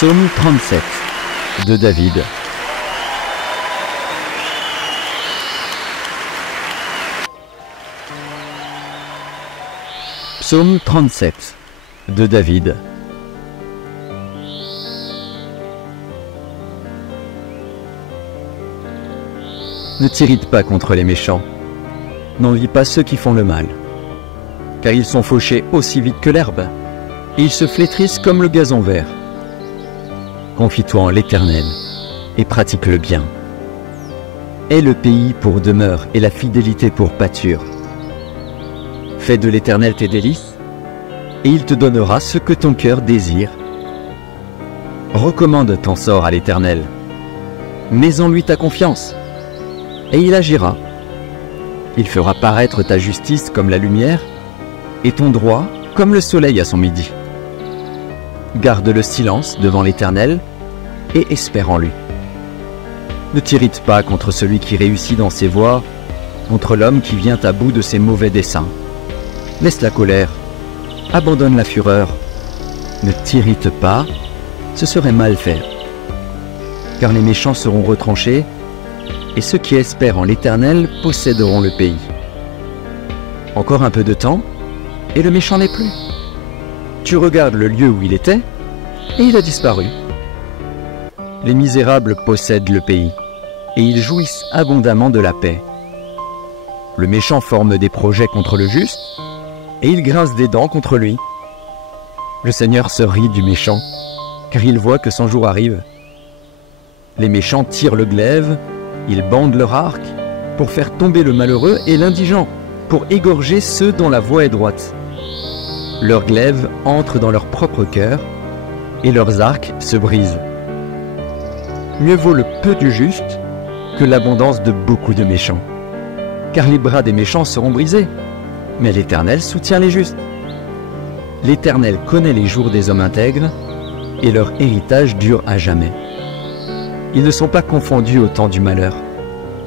Psaume 37 de David. Psaume 37 de David. Ne t'irrite pas contre les méchants, n'envie pas ceux qui font le mal, car ils sont fauchés aussi vite que l'herbe, et ils se flétrissent comme le gazon vert. Confie-toi en l'Éternel, et pratique le bien. Aie le pays pour demeure, et la fidélité pour pâture. Fais de l'Éternel tes délices, et il te donnera ce que ton cœur désire. Recommande ton sort à l'Éternel, mets en lui ta confiance, et il agira. Il fera paraître ta justice comme la lumière, et ton droit comme le soleil à son midi. Garde le silence devant l'Éternel, et espère en lui. Ne t'irrite pas contre celui qui réussit dans ses voies, contre l'homme qui vient à bout de ses mauvais desseins. Laisse la colère, abandonne la fureur. Ne t'irrite pas, ce serait mal faire. Car les méchants seront retranchés, et ceux qui espèrent en l'Éternel posséderont le pays. Encore un peu de temps, et le méchant n'est plus. Tu regardes le lieu où il était, et il a disparu. Les misérables possèdent le pays, et ils jouissent abondamment de la paix. Le méchant forme des projets contre le juste, et il grince des dents contre lui. Le Seigneur se rit du méchant, car il voit que son jour arrive. Les méchants tirent le glaive, ils bandent leur arc, pour faire tomber le malheureux et l'indigent, pour égorger ceux dont la voie est droite. Leurs glaives entrent dans leur propre cœur, et leurs arcs se brisent. Mieux vaut le peu du juste que l'abondance de beaucoup de méchants. Car les bras des méchants seront brisés, mais l'Éternel soutient les justes. L'Éternel connaît les jours des hommes intègres, et leur héritage dure à jamais. Ils ne sont pas confondus au temps du malheur,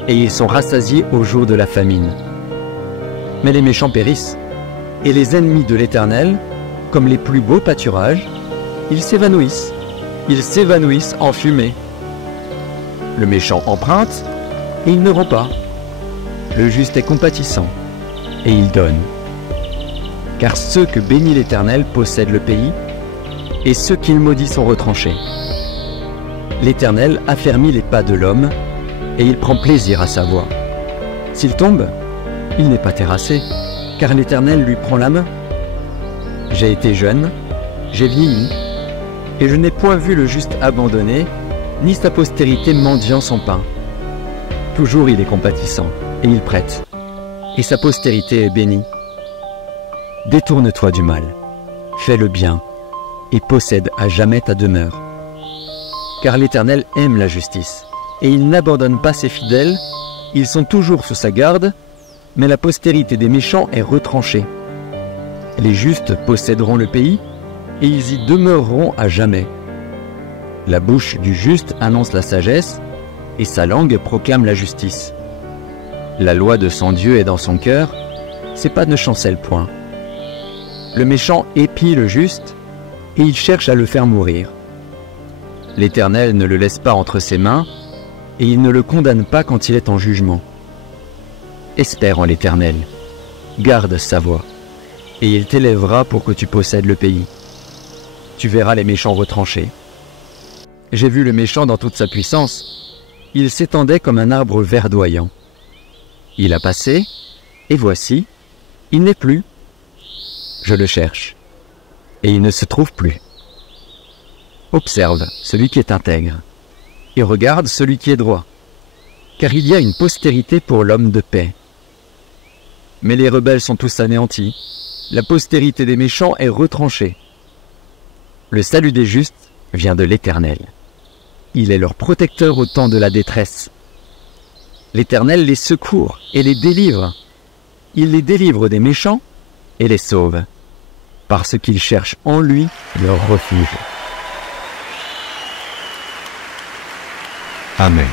et ils sont rassasiés au jour de la famine. Mais les méchants périssent, et les ennemis de l'Éternel, comme les plus beaux pâturages, ils s'évanouissent en fumée. Le méchant emprunte, et il ne rend pas. Le juste est compatissant, et il donne. Car ceux que bénit l'Éternel possèdent le pays, et ceux qu'il maudit sont retranchés. L'Éternel affermit les pas de l'homme, et il prend plaisir à sa voie. S'il tombe, il n'est pas terrassé, car l'Éternel lui prend la main. J'ai été jeune, j'ai vieilli, et je n'ai point vu le juste abandonné, ni sa postérité mendiant son pain. Toujours il est compatissant, et il prête, et sa postérité est bénie. Détourne-toi du mal, fais le bien, et possède à jamais ta demeure. Car l'Éternel aime la justice, et il n'abandonne pas ses fidèles, ils sont toujours sous sa garde, mais la postérité des méchants est retranchée. Les justes posséderont le pays, et ils y demeureront à jamais. La bouche du juste annonce la sagesse, et sa langue proclame la justice. La loi de son Dieu est dans son cœur, ses pas ne chancellent point. Le méchant épie le juste, et il cherche à le faire mourir. L'Éternel ne le laisse pas entre ses mains, et il ne le condamne pas quand il est en jugement. Espère en l'Éternel, garde sa voie, et il t'élèvera pour que tu possèdes le pays. Tu verras les méchants retranchés. J'ai vu le méchant dans toute sa puissance, il s'étendait comme un arbre verdoyant. Il a passé, et voici, il n'est plus. Je le cherche, et il ne se trouve plus. Observe celui qui est intègre, et regarde celui qui est droit, car il y a une postérité pour l'homme de paix. Mais les rebelles sont tous anéantis, la postérité des méchants est retranchée. Le salut des justes vient de l'Éternel. Il est leur protecteur au temps de la détresse. L'Éternel les secourt et les délivre. Il les délivre des méchants et les sauve, parce qu'ils cherchent en lui leur refuge. Amen.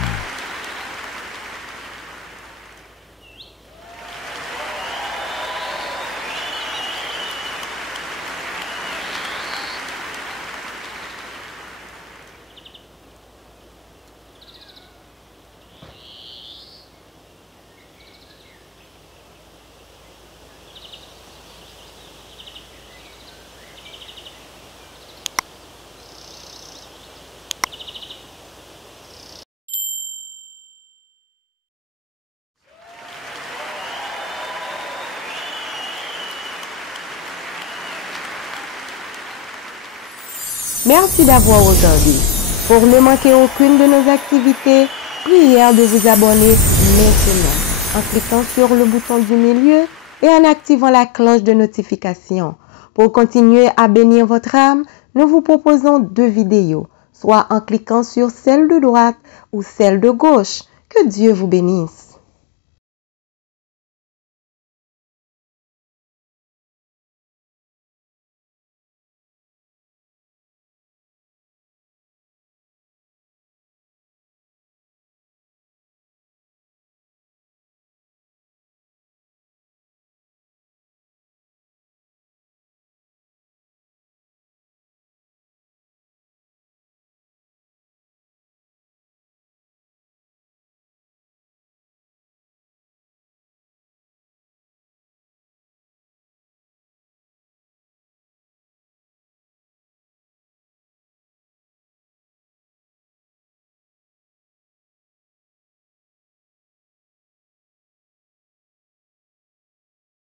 Merci d'avoir regardé. Pour ne manquer aucune de nos activités, prière de vous abonner maintenant en cliquant sur le bouton du milieu et en activant la cloche de notification. Pour continuer à bénir votre âme, nous vous proposons 2 vidéos, soit en cliquant sur celle de droite ou celle de gauche. Que Dieu vous bénisse.